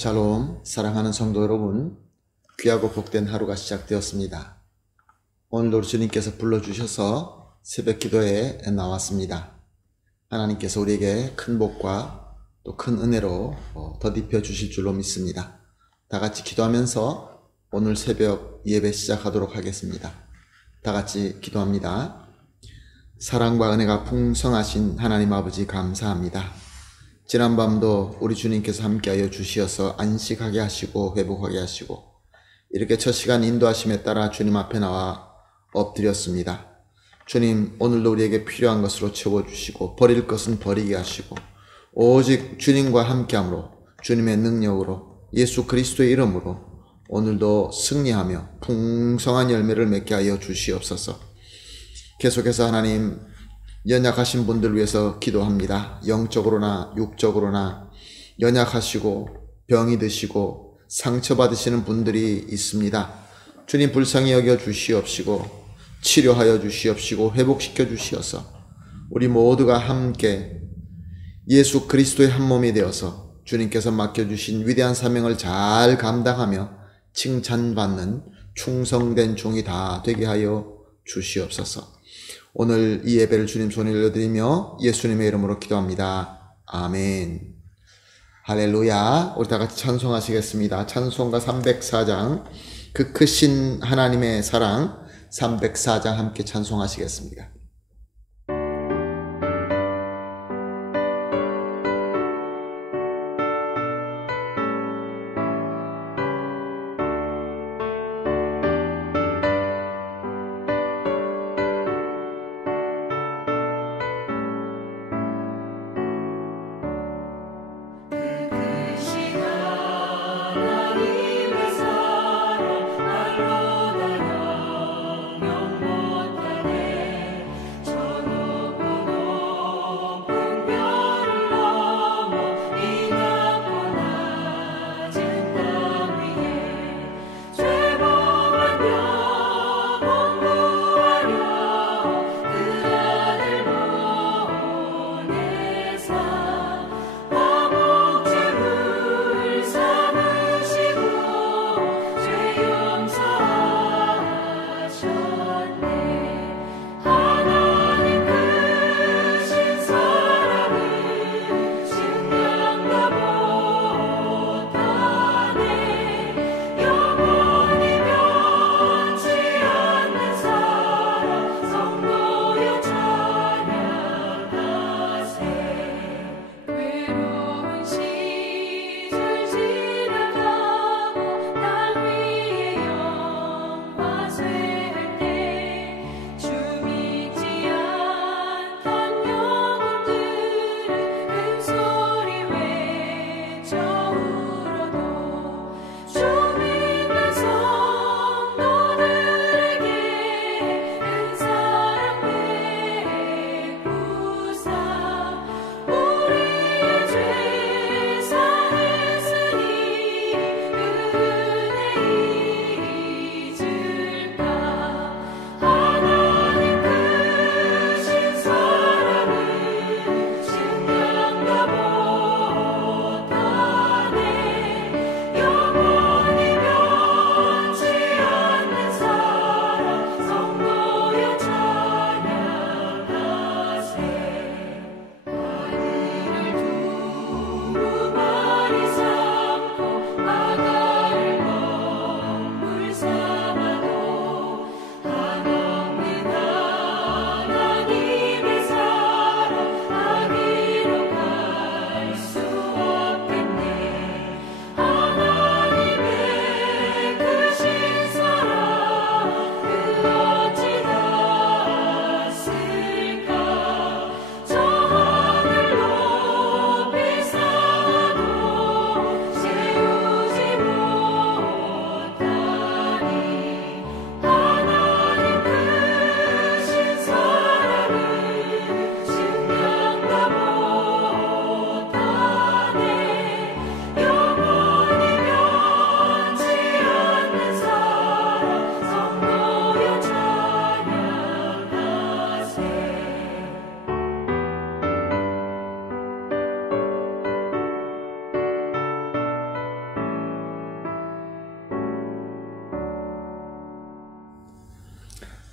샬롬, 사랑하는 성도 여러분, 귀하고 복된 하루가 시작되었습니다. 오늘도 주님께서 불러주셔서 새벽 기도에 나왔습니다. 하나님께서 우리에게 큰 복과 또 큰 은혜로 덧입혀 주실 줄로 믿습니다. 다 같이 기도하면서 오늘 새벽 예배 시작하도록 하겠습니다. 다 같이 기도합니다. 사랑과 은혜가 풍성하신 하나님 아버지 감사합니다. 지난밤도 우리 주님께서 함께하여 주시어서 안식하게 하시고 회복하게 하시고 이렇게 첫 시간 인도하심에 따라 주님 앞에 나와 엎드렸습니다. 주님, 오늘도 우리에게 필요한 것으로 채워주시고 버릴 것은 버리게 하시고 오직 주님과 함께함으로 주님의 능력으로 예수 그리스도의 이름으로 오늘도 승리하며 풍성한 열매를 맺게 하여 주시옵소서. 계속해서 하나님, 연약하신 분들 위해서 기도합니다. 영적으로나 육적으로나 연약하시고 병이 드시고 상처받으시는 분들이 있습니다. 주님 불쌍히 여겨 주시옵시고 치료하여 주시옵시고 회복시켜 주시어서 우리 모두가 함께 예수 그리스도의 한 몸이 되어서 주님께서 맡겨주신 위대한 사명을 잘 감당하며 칭찬받는 충성된 종이 다 되게 하여 주시옵소서. 오늘 이 예배를 주님 손에 올려드리며 예수님의 이름으로 기도합니다. 아멘. 할렐루야. 우리 다 같이 찬송하시겠습니다. 찬송가 304장 그 크신 하나님의 사랑 304장 함께 찬송하시겠습니다.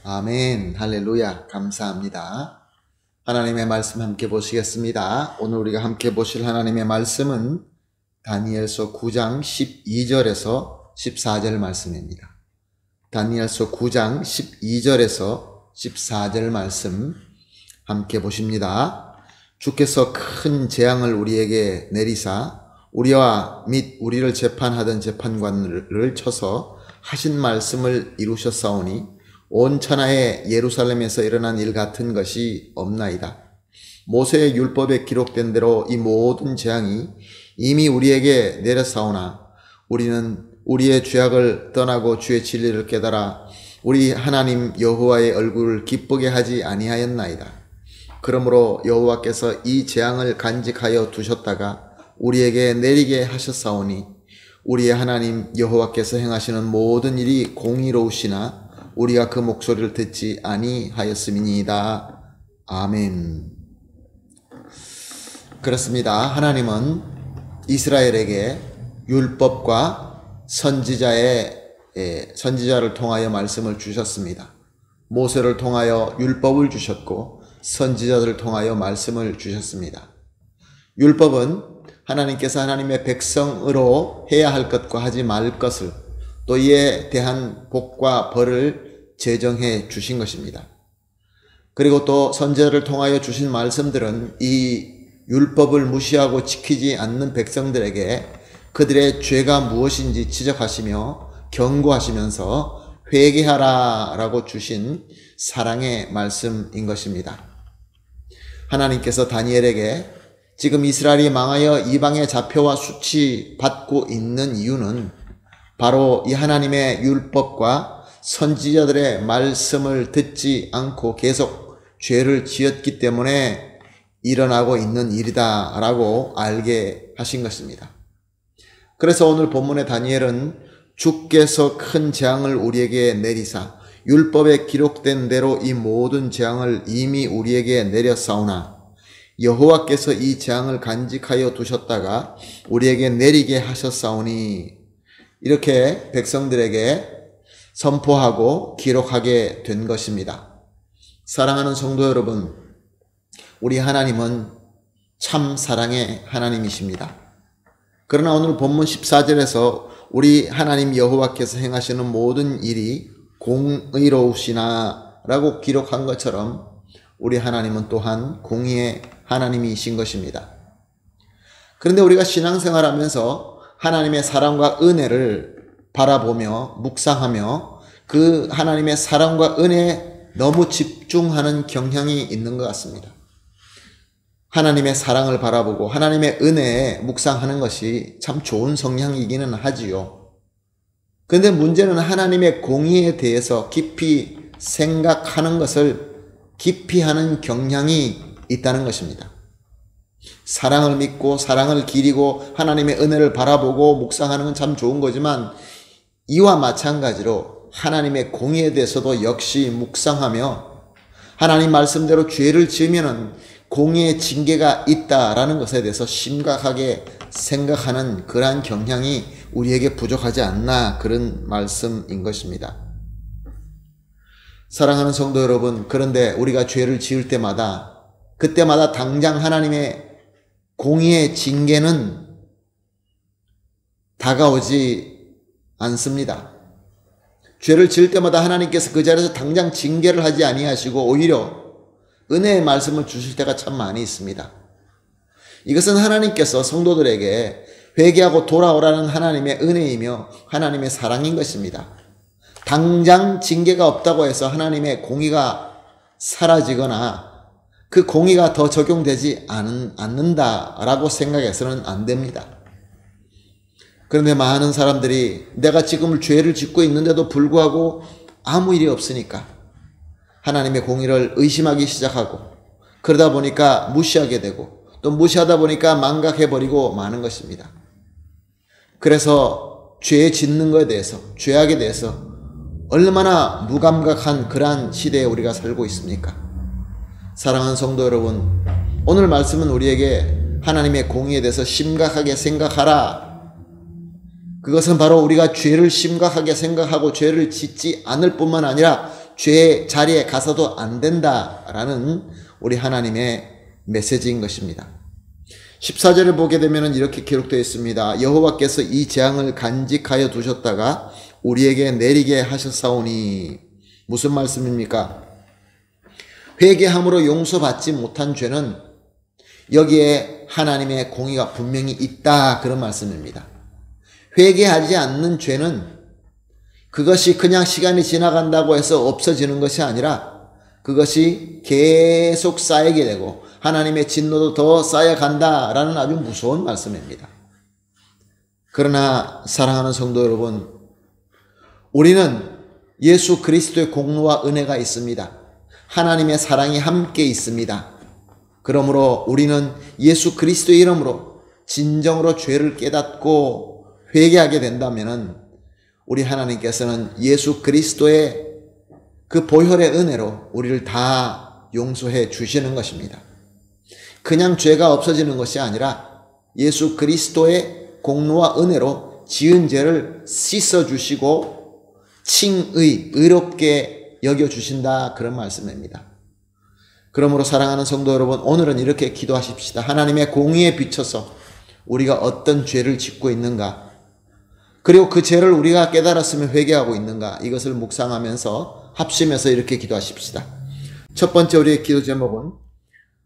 아멘. 할렐루야. 감사합니다. 하나님의 말씀 함께 보시겠습니다. 오늘 우리가 함께 보실 하나님의 말씀은 다니엘서 9장 12절에서 14절 말씀입니다. 다니엘서 9장 12절에서 14절 말씀 함께 보십니다. 주께서 큰 재앙을 우리에게 내리사 우리와 및 우리를 재판하던 재판관을 쳐서 하신 말씀을 이루셨사오니 온 천하에 예루살렘에서 일어난 일 같은 것이 없나이다. 모세의 율법에 기록된 대로 이 모든 재앙이 이미 우리에게 내렸사오나 우리는 우리의 죄악을 떠나고 주의 진리를 깨달아 우리 하나님 여호와의 얼굴을 기쁘게 하지 아니하였나이다. 그러므로 여호와께서 이 재앙을 간직하여 두셨다가 우리에게 내리게 하셨사오니 우리의 하나님 여호와께서 행하시는 모든 일이 공의로우시나 우리가 그 목소리를 듣지 아니하였음이니이다. 아멘. 그렇습니다. 하나님은 이스라엘에게 율법과 선지자를 통하여 말씀을 주셨습니다. 모세를 통하여 율법을 주셨고 선지자들을 통하여 말씀을 주셨습니다. 율법은 하나님께서 하나님의 백성으로 해야 할 것과 하지 말 것을 또 이에 대한 복과 벌을 제정해 주신 것입니다. 그리고 또 선지자를 통하여 주신 말씀들은 이 율법을 무시하고 지키지 않는 백성들에게 그들의 죄가 무엇인지 지적하시며 경고하시면서 회개하라 라고 주신 사랑의 말씀인 것입니다. 하나님께서 다니엘에게 지금 이스라엘이 망하여 이방의 잡혀와 수치받고 있는 이유는 바로 이 하나님의 율법과 선지자들의 말씀을 듣지 않고 계속 죄를 지었기 때문에 일어나고 있는 일이다 라고 알게 하신 것입니다. 그래서 오늘 본문의 다니엘은 주께서 큰 재앙을 우리에게 내리사 율법에 기록된 대로 이 모든 재앙을 이미 우리에게 내렸사오나 여호와께서 이 재앙을 간직하여 두셨다가 우리에게 내리게 하셨사오니 이렇게 백성들에게 선포하고 기록하게 된 것입니다. 사랑하는 성도 여러분, 우리 하나님은 참 사랑의 하나님이십니다. 그러나 오늘 본문 14절에서 우리 하나님 여호와께서 행하시는 모든 일이 공의로우시나 라고 기록한 것처럼 우리 하나님은 또한 공의의 하나님이신 것입니다. 그런데 우리가 신앙생활하면서 하나님의 사랑과 은혜를 바라보며 묵상하며 그 하나님의 사랑과 은혜에 너무 집중하는 경향이 있는 것 같습니다. 하나님의 사랑을 바라보고 하나님의 은혜에 묵상하는 것이 참 좋은 성향이기는 하지요. 그런데 문제는 하나님의 공의에 대해서 깊이 생각하는 것을 깊이 하는 경향이 있다는 것입니다. 사랑을 믿고 사랑을 기리고 하나님의 은혜를 바라보고 묵상하는 건 참 좋은 거지만 이와 마찬가지로 하나님의 공의에 대해서도 역시 묵상하며 하나님 말씀대로 죄를 지으면 공의의 징계가 있다라는 것에 대해서 심각하게 생각하는 그러한 경향이 우리에게 부족하지 않나 그런 말씀인 것입니다. 사랑하는 성도 여러분, 그런데 우리가 죄를 지을 때마다 그때마다 당장 하나님의 공의의 징계는 다가오지 않습니다. 죄를 지을 때마다 하나님께서 그 자리에서 당장 징계를 하지 아니하시고 오히려 은혜의 말씀을 주실 때가 참 많이 있습니다. 이것은 하나님께서 성도들에게 회개하고 돌아오라는 하나님의 은혜이며 하나님의 사랑인 것입니다. 당장 징계가 없다고 해서 하나님의 공의가 사라지거나 그 공의가 더 적용되지 않는다라고 생각해서는 안 됩니다. 그런데 많은 사람들이 내가 지금 죄를 짓고 있는데도 불구하고 아무 일이 없으니까 하나님의 공의를 의심하기 시작하고 그러다 보니까 무시하게 되고 또 무시하다 보니까 망각해버리고 마는 것입니다. 그래서 죄 짓는 것에 대해서 죄악에 대해서 얼마나 무감각한 그러한 시대에 우리가 살고 있습니까? 사랑하는 성도 여러분, 오늘 말씀은 우리에게 하나님의 공의에 대해서 심각하게 생각하라. 그것은 바로 우리가 죄를 심각하게 생각하고 죄를 짓지 않을 뿐만 아니라 죄의 자리에 가서도 안 된다라는 우리 하나님의 메시지인 것입니다. 14절을 보게 되면 이렇게 기록되어 있습니다. 여호와께서 이 재앙을 간직하여 두셨다가 우리에게 내리게 하셨사오니. 무슨 말씀입니까? 회개함으로 용서받지 못한 죄는 여기에 하나님의 공의가 분명히 있다, 그런 말씀입니다. 회개하지 않는 죄는 그것이 그냥 시간이 지나간다고 해서 없어지는 것이 아니라 그것이 계속 쌓이게 되고 하나님의 진노도 더 쌓여간다라는 아주 무서운 말씀입니다. 그러나 사랑하는 성도 여러분, 우리는 예수 그리스도의 공로와 은혜가 있습니다. 하나님의 사랑이 함께 있습니다. 그러므로 우리는 예수 그리스도의 이름으로 진정으로 죄를 깨닫고 회개하게 된다면 우리 하나님께서는 예수 그리스도의 그 보혈의 은혜로 우리를 다 용서해 주시는 것입니다. 그냥 죄가 없어지는 것이 아니라 예수 그리스도의 공로와 은혜로 지은 죄를 씻어주시고 의롭게 여겨주신다, 그런 말씀입니다. 그러므로 사랑하는 성도 여러분, 오늘은 이렇게 기도하십시다. 하나님의 공의에 비춰서 우리가 어떤 죄를 짓고 있는가, 그리고 그 죄를 우리가 깨달았으면 회개하고 있는가, 이것을 묵상하면서 합심해서 이렇게 기도하십시다. 첫 번째 우리의 기도 제목은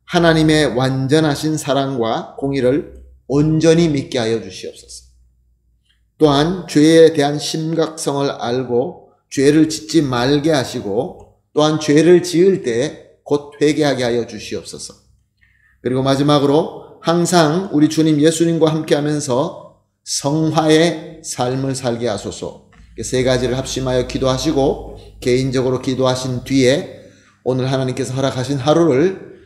하나님의 완전하신 사랑과 공의를 온전히 믿게 하여 주시옵소서. 또한 죄에 대한 심각성을 알고 죄를 짓지 말게 하시고 또한 죄를 지을 때 곧 회개하게 하여 주시옵소서. 그리고 마지막으로 항상 우리 주님 예수님과 함께하면서 성화의 삶을 살게 하소서. 세 가지를 합심하여 기도하시고 개인적으로 기도하신 뒤에 오늘 하나님께서 허락하신 하루를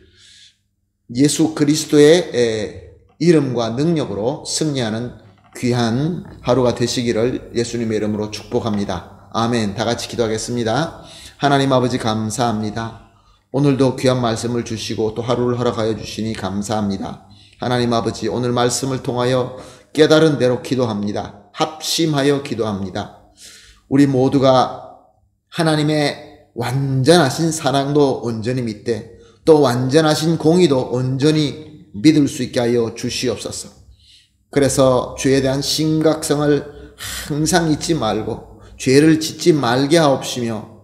예수 그리스도의 이름과 능력으로 승리하는 귀한 하루가 되시기를 예수님의 이름으로 축복합니다. 아멘. 다 같이 기도하겠습니다. 하나님 아버지 감사합니다. 오늘도 귀한 말씀을 주시고 또 하루를 허락하여 주시니 감사합니다. 하나님 아버지, 오늘 말씀을 통하여 깨달은 대로 기도합니다. 합심하여 기도합니다. 우리 모두가 하나님의 완전하신 사랑도 온전히 믿되 또 완전하신 공의도 온전히 믿을 수 있게 하여 주시옵소서. 그래서 죄에 대한 심각성을 항상 잊지 말고 죄를 짓지 말게 하옵시며,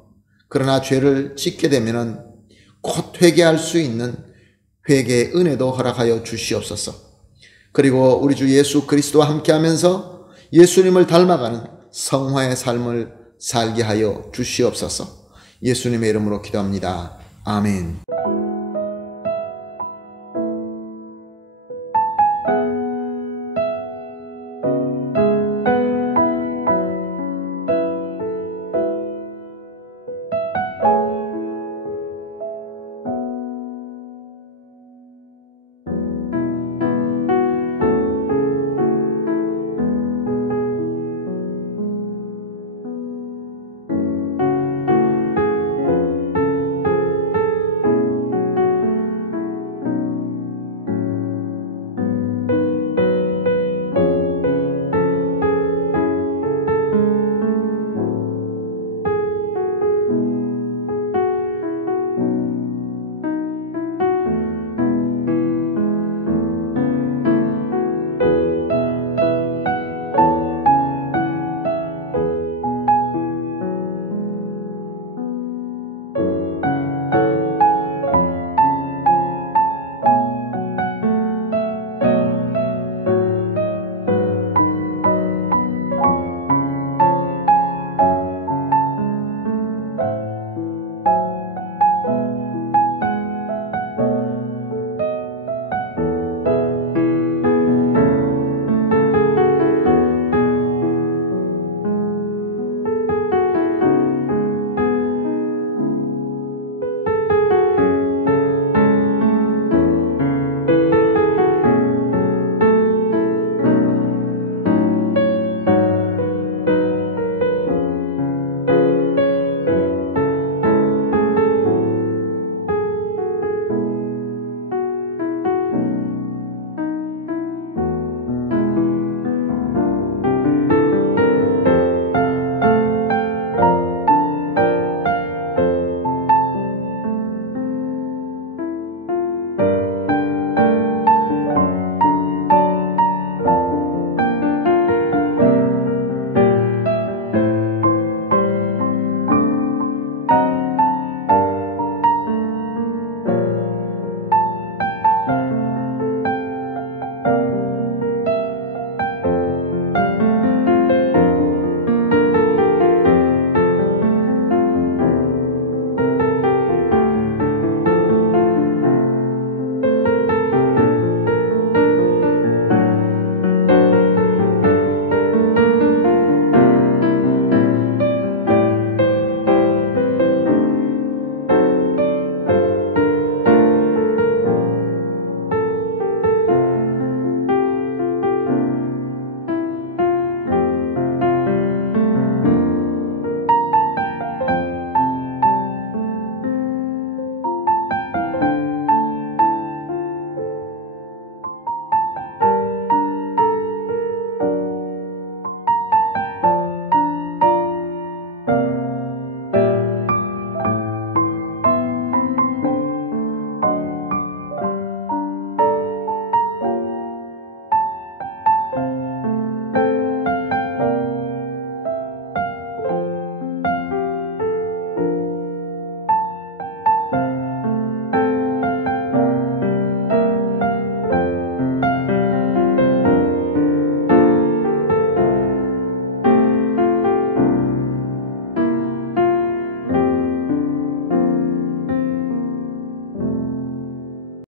그러나 죄를 짓게 되면은 곧 회개할 수 있는 회개의 은혜도 허락하여 주시옵소서. 그리고 우리 주 예수 그리스도와 함께하면서 예수님을 닮아가는 성화의 삶을 살게 하여 주시옵소서. 예수님의 이름으로 기도합니다. 아멘.